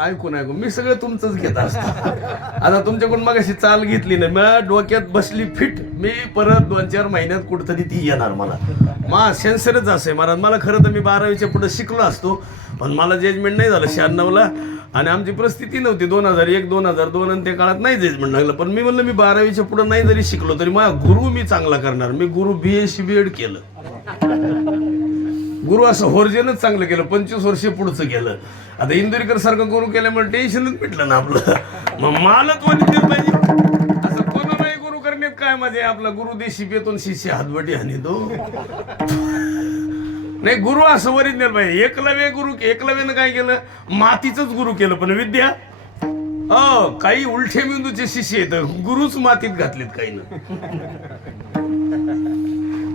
ऐकून मी सगळं तुमचंच घेत असतो. आता तुमच्याकडून मग अशी चाल घेतली ना मग डोक्यात बसली फिट. मी परत 2-4 महिन्यात कुठतरी ती येणार. मला सेन्सरच असे महाराज. मला खरं तर मी 12वीच्या पुढे शिकलो असतो पण मला जजमेंट नाही झालं 96ला आणि आमची परिस्थिती नव्हती. 2001 2002 आणि त्या काळात नाही जजमेंट लागलं. पण मी म्हणलं मी 12वीच्या पुढे नाही जरी शिकलो तरी माझा गुरु मी चांगला करणार. मी गुरु BSc B.Ed केलं. गुरु असं होर्जेनच चांगलं केलं. 25 वर्ष पुढचं केलं. आता इंदुरीकर सारखं गुरु केल्यामुळे टेन्शनच मिटलं ना आपलं. मग मालच वाटत पाहिजे असं कोणालाही गुरु करण्यात काय मजा. आपला गुरु देशी पेतून शिष्य हातबटी आणि तो नाही. गुरु असं ओरिजिनल पाहिजे. एकलव्यानं काय केलं मातीचंच गुरु केलं. पण विद्या काही उलटे मेंदूचे शिष्य आहेत गुरुच मातीत घातलेत. काही ना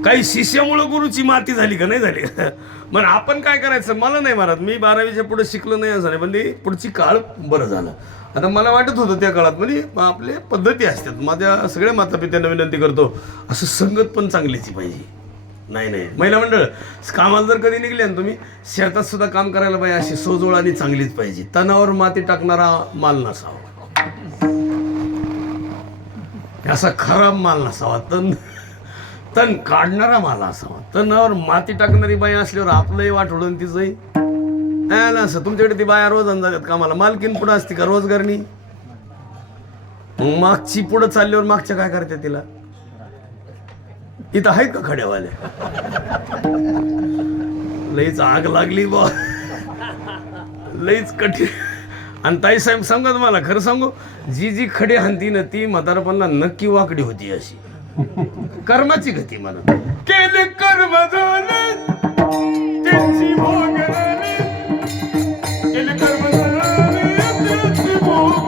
काही शिष्यामुळे गुरुची माती झाली का नाही झाली. मग आपण काय करायचं मला नाही मारत. मी 12वीच्या पुढे शिकलो नाही झालं पण ते पुढची काळ बरं झालं. आता मला वाटत होतं त्या काळात म्हणजे आपले पद्धती असतात. माझ्या सगळ्या मातापित्यांना विनंती करतो असं संगत पण चांगलीची पाहिजे. नाही महिला मंडळ कामाला जर कधी निघले ना तुम्ही शेतात सुद्धा काम करायला पाहिजे अशी सोजवळ आणि चांगलीच पाहिजे. तणावर माती टाकणारा माल नसावा. असा खराब माल नसावा. तण काढणारा माल असावा. तणावर माती टाकणारी बाई असल्यावर आपलंही वाटवलं तिचंही ना. असं तुमच्याकडे ती बाया रोज जातात कामाला. मालकीन पुढं असते का रोजगारनी. मागची पुढं चालल्यावर मागच्या काय करते तिला. इथं आहेत का खड्यावाल्या. लईच आग लागली बा. लईच कठीण. आणि ताई साहेब सांगा तुम्हाला खरं सांगू जी खडे हानती ना ती म्हातारपणाला नक्की वाकडी होती. अशी कर्माची गती मला केले कर्म झाले त्यांची भोग झाली. केले कर्म झाले त्यांची भोग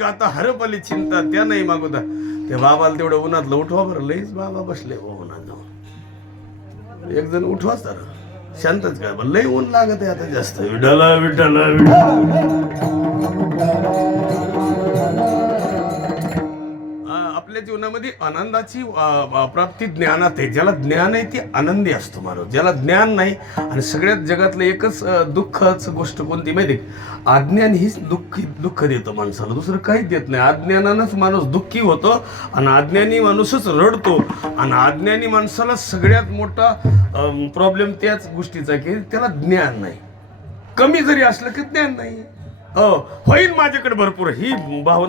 आता हरपली चिंता त्या नाही मागवता. त्या बाबाला तेवढं उन्हातलं उठवा बरं. लईच बाबा बसले उन्हात जाऊन. एक जण उठवाच तर शांतच काय लई ऊन लागत आहे आता जास्त. विठाला विठाला आपल्या जीवनामध्ये आनंदाची प्राप्ती ज्ञानात आहे. ज्याला ज्ञान आहे ती आनंदी असतो माणूस. ज्याला ज्ञान नाही आणि सगळ्यात जगातलं एकच दुःखाच गोष्ट कोणती माहिती अज्ञान हीच दुःख देतं माणसाला. दुसरं काहीच देत नाही. अज्ञानानंच माणूस दुःखी होतो आणि अज्ञानी माणूसच रडतो. आणि अज्ञानी माणसाला सगळ्यात मोठा प्रॉब्लेम त्याच गोष्टीचा की त्याला ज्ञान नाही. कमी जरी असलं की ज्ञान नाही. होईल माझ्याकडे भरपूर ही भावना